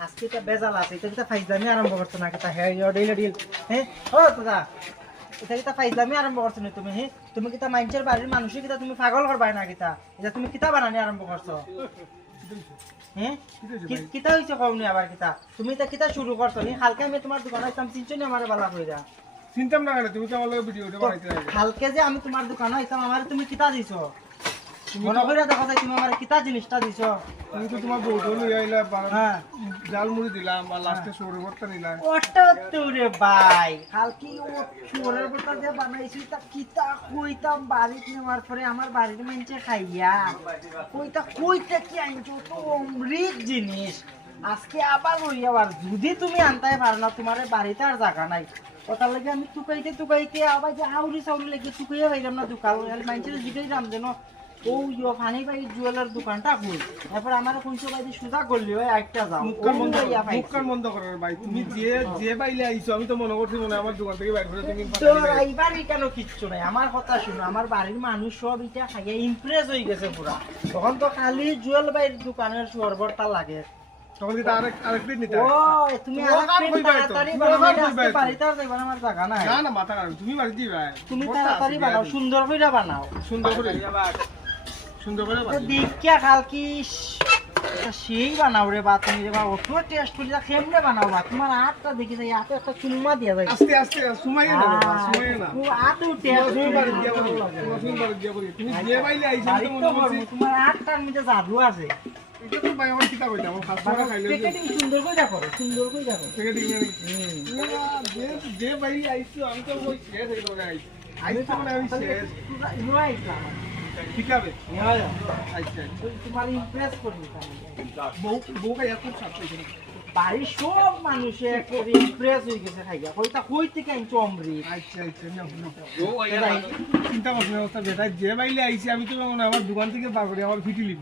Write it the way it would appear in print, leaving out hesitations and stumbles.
আজকে এটা বেজাল আছে, এটা কিতা ফাইজলামি আরম্ভ করছো না কিতা হ্যাঁ ডেইলি ডিল হ্যাঁ ও দাদা এটা কিতা ফাইজলামি আরম্ভ করছো না তুমি হ্যাঁ তুমি কিতা মাইন্ডের বাড়ির মানুষই কিতা তুমি পাগল করবাই না কিতা এটা তুমি কিতা বানানি আরম্ভ করছো হ্যাঁ কিতা হইছে কওনি আবার কিতা তুমি এটা কিতা শুরু করছো নি হালকা আমি তোমার দোকানে আইতাম চিনছো নি আমারে বালা কইরা চিন্তাম না কেন তুমি তো আমার লগে ভিডিওটা বানাইতে লাগে হালকে যে আমি তোমার দোকানে আইতাম আমারে তুমি কিতা দিছো মনে কইরা দেখো যে তুমি আমারে কিতা জিনিসটা দিছো তুমি তো তোমার বউটো লই আইলা হ্যাঁ জাল মুড়ি দিলাম আর লাস্টে সরে ভর্তা নিলাম ওটা তোরে ভাই কালকে ও চোরের কথা যে বানাইছি তা কিতা কইতাম বাড়িতে নেওয়ার পরে আমার বাড়ির মানুষে খাইয়া কইতা কি আইনছো তো অমৃত জিনিস আজকে আবার লই আবার যদি তুমি আনতাই পারো না তোমার বাড়িতে আর জায়গা নাই ওটার লাগে আমি টুকাইতে আবার যে আউরি চাউরি লেগে টুকাইয়া পাইলাম না দোকান মানুষের জিগাইলাম যেন ও ইয়ো ফানি ভাই জুয়েলার দোকানটা কই তারপর আমার কোনছো ভাই সুজা করলি ওই একটা যাও মুখকার বন্ধ করার ভাই তুমি যে বাইলে আইছো আমি তো মনে করছি মনে আমার দোকান থেকে বাইরে করে তুমি তো এইবারই কেন কিচ্ছু নাই আমার কথা শুনো আমার বাড়ির মানুষ সব এটা খাইয়া ইমপ্রেস হয়ে গেছে পুরা তখন তো খালি জুয়েল ভাইয়ের দোকানের শরবতটা লাগে তখন কি আরেকদিন নিতে ও তুমি আরেকদিন তাড়াতাড়ি বানাও আজকে বাড়িতে আর যাইবা না আমার জায়গা নাই না না মাথা কারণ তুমি বাড়ি দিবা তুমি তাড়াতাড়ি বানাও সুন্দর করে বানাও সুন্দর করে দেখিয়া কালকি সেই বানাও রে বা তুমি রে বা অত টেস্ট করে কেমনে বানাও বা তোমার হাতটা দেখি যাই হাতে একটা চুম্মা দিয়া যায় আস্তে আস্তে সুমাইয়ে না সুমাইয়ে না খুব হাতে টেস্ট তুমি বাড়ি দিয়া বলি তুমি বাড়ি দিয়া বলি তুমি যে বাইলে আইছো তো মনে করছি তোমার হাতটার মধ্যে জাদু আছে এটা তো ভাই আমার কিতা কইতাম আমার ফাস্ট খাইলে প্যাকেটিং সুন্দর করে দেখো সুন্দর করে দেখো প্যাকেটিং যে বাইলে আইছো আমি তো ওই শেষ হয়ে গেল আইছি আইছো মানে আমি শেষ ঠিক আছে আচ্ছা তোমার ইমপ্রেস করবি বউ ভাই খুব সাথে বাড়ির সব মানুষে ইমপ্রেস হয়ে গেছে খাইয়া কই থেকে আনছো অমৃত আচ্ছা চিন্তা করছি না বেটা যে বাইলে আইছি আমি তো আমার দোকান থেকে বার করে আমার ফিটি লিব